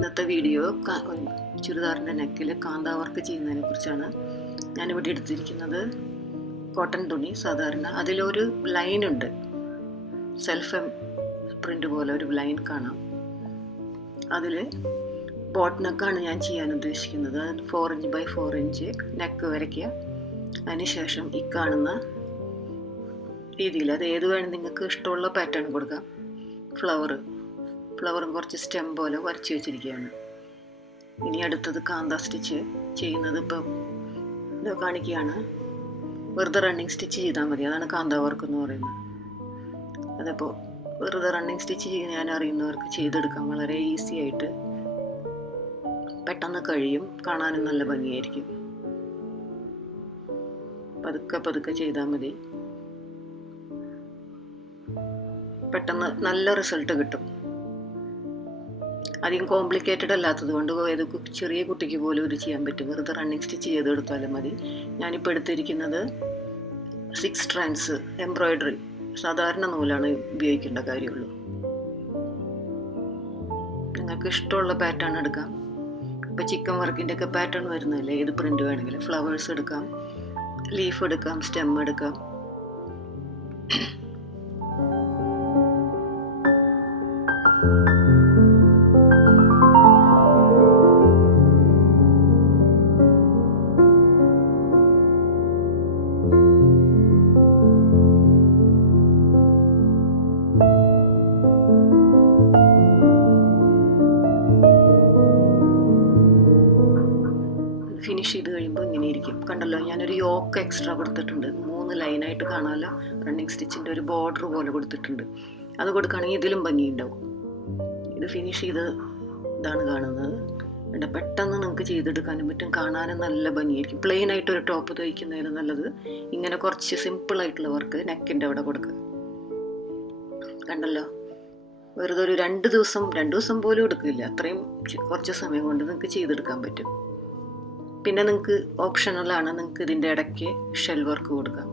ഇന്നത്തെ വീഡിയോ ചുരിദാറിൻ്റെ നെക്കിൽ കാന്ത വർക്ക് ചെയ്യുന്നതിനെ കുറിച്ചാണ് ഞാനിവിടെ എടുത്തിരിക്കുന്നത്. കോട്ടൺ തുണി സാധാരണ അതിലൊരു ലൈൻ ഉണ്ട്, സെൽഫ് പ്രിൻ്റ് പോലെ ഒരു ലൈൻ കാണാം. അതിൽ ബോട്ട് നെക്കാണ് ഞാൻ ചെയ്യാൻ ഉദ്ദേശിക്കുന്നത്. 4 ഇഞ്ച് ബൈ 4 ഇഞ്ച് നെക്ക് വരയ്ക്കുക. അതിനുശേഷം ഈ കാണുന്ന രീതിയിൽ, അത് ഏത് വേണം നിങ്ങൾക്ക് ഇഷ്ടമുള്ള പാറ്റേൺ കൊടുക്കാം. ഫ്ലവറും കുറച്ച് സ്റ്റെം പോലെ വരച്ച് വെച്ചിരിക്കുകയാണ്. ഇനി അടുത്തത് കാന്ത സ്റ്റിച്ച് ചെയ്യുന്നത് ഇപ്പോൾ കാണിക്കുകയാണ്. വെറുതെ റണ്ണിങ് സ്റ്റിച്ച് ചെയ്താൽ മതി, അതാണ് കാന്ത വർക്ക് എന്ന് പറയുന്നത്. അതപ്പോൾ വെറുതെ റണ്ണിങ് സ്റ്റിച്ച് ചെയ്യാൻ അറിയുന്നവർക്ക് ചെയ്തെടുക്കാം. വളരെ ഈസി ആയിട്ട് പെട്ടെന്ന് കഴിയും, കാണാനും നല്ല ഭംഗിയായിരിക്കും. പതുക്കെ ചെയ്താൽ മതി, പെട്ടെന്ന് നല്ല റിസൾട്ട് കിട്ടും. അധികം കോംപ്ലിക്കേറ്റഡ് അല്ലാത്തത് കൊണ്ട് ഏത് ചെറിയ കുട്ടിക്ക് പോലും ഇത് ചെയ്യാൻ പറ്റും. വെറുതെ റണ്ണിങ് സ്റ്റിച്ച് ചെയ്തെടുത്താലും മതി. ഞാനിപ്പോൾ എടുത്തിരിക്കുന്നത് 6 സ്ട്രാൻഡ്സ് എംബ്രോയിഡറി, സാധാരണ നൂലാണ് ഉപയോഗിക്കേണ്ട കാര്യമുള്ളൂ. നിങ്ങൾക്ക് ഇഷ്ടമുള്ള പാറ്റേൺ എടുക്കാം. ഇപ്പോൾ ചിക്കൻ വർക്കിൻ്റെ ഒക്കെ പാറ്റേൺ വരുന്നതല്ലേ, ഏത് പ്രിൻ്റ് വേണമെങ്കിലും. ഫ്ലവേഴ്സ് എടുക്കാം, ലീഫ് എടുക്കാം, സ്റ്റെം എടുക്കാം. ഫിനിഷ് ചെയ്ത് കഴിയുമ്പോൾ ഇങ്ങനെ ഇരിക്കും. കണ്ടല്ലോ, ഞാനൊരു യോക്ക് എക്സ്ട്രാ കൊടുത്തിട്ടുണ്ട്. 3 ലൈനായിട്ട് കാണാമല്ലോ. റണ്ണിങ് സ്റ്റിച്ചിൻ്റെ ഒരു ബോർഡർ പോലെ കൊടുത്തിട്ടുണ്ട്. അത് കൊടുക്കുകയാണെങ്കിൽ ഇതിലും ഭംഗിയുണ്ടാവും. ഇത് ഫിനിഷ് ചെയ്ത് ഇതാണ് കാണുന്നത്. പെട്ടെന്ന് നിങ്ങൾക്ക് ചെയ്തെടുക്കാനും പറ്റും, കാണാനും നല്ല ഭംഗിയായിരിക്കും. പ്ലെയിൻ ആയിട്ട് ഒരു ടോപ്പ് തയ്ക്കുന്നതിന് നല്ലത് ഇങ്ങനെ കുറച്ച് സിമ്പിളായിട്ടുള്ള വർക്ക് നെക്കിൻ്റെ അവിടെ കൊടുക്കുക. കണ്ടല്ലോ, വെറുതെ ഒരു 2 ദിവസം പോലും എടുക്കില്ല. അത്രയും കുറച്ച് സമയം കൊണ്ട് നിങ്ങൾക്ക് ചെയ്തെടുക്കാൻ പറ്റും. പിന്നെ നിങ്ങൾക്ക് ഓപ്ഷണലാണ്, നിങ്ങൾക്ക് ഇതിൻ്റെ ഇടയ്ക്ക് ഷെൽ വർക്ക് കൊടുക്കാം.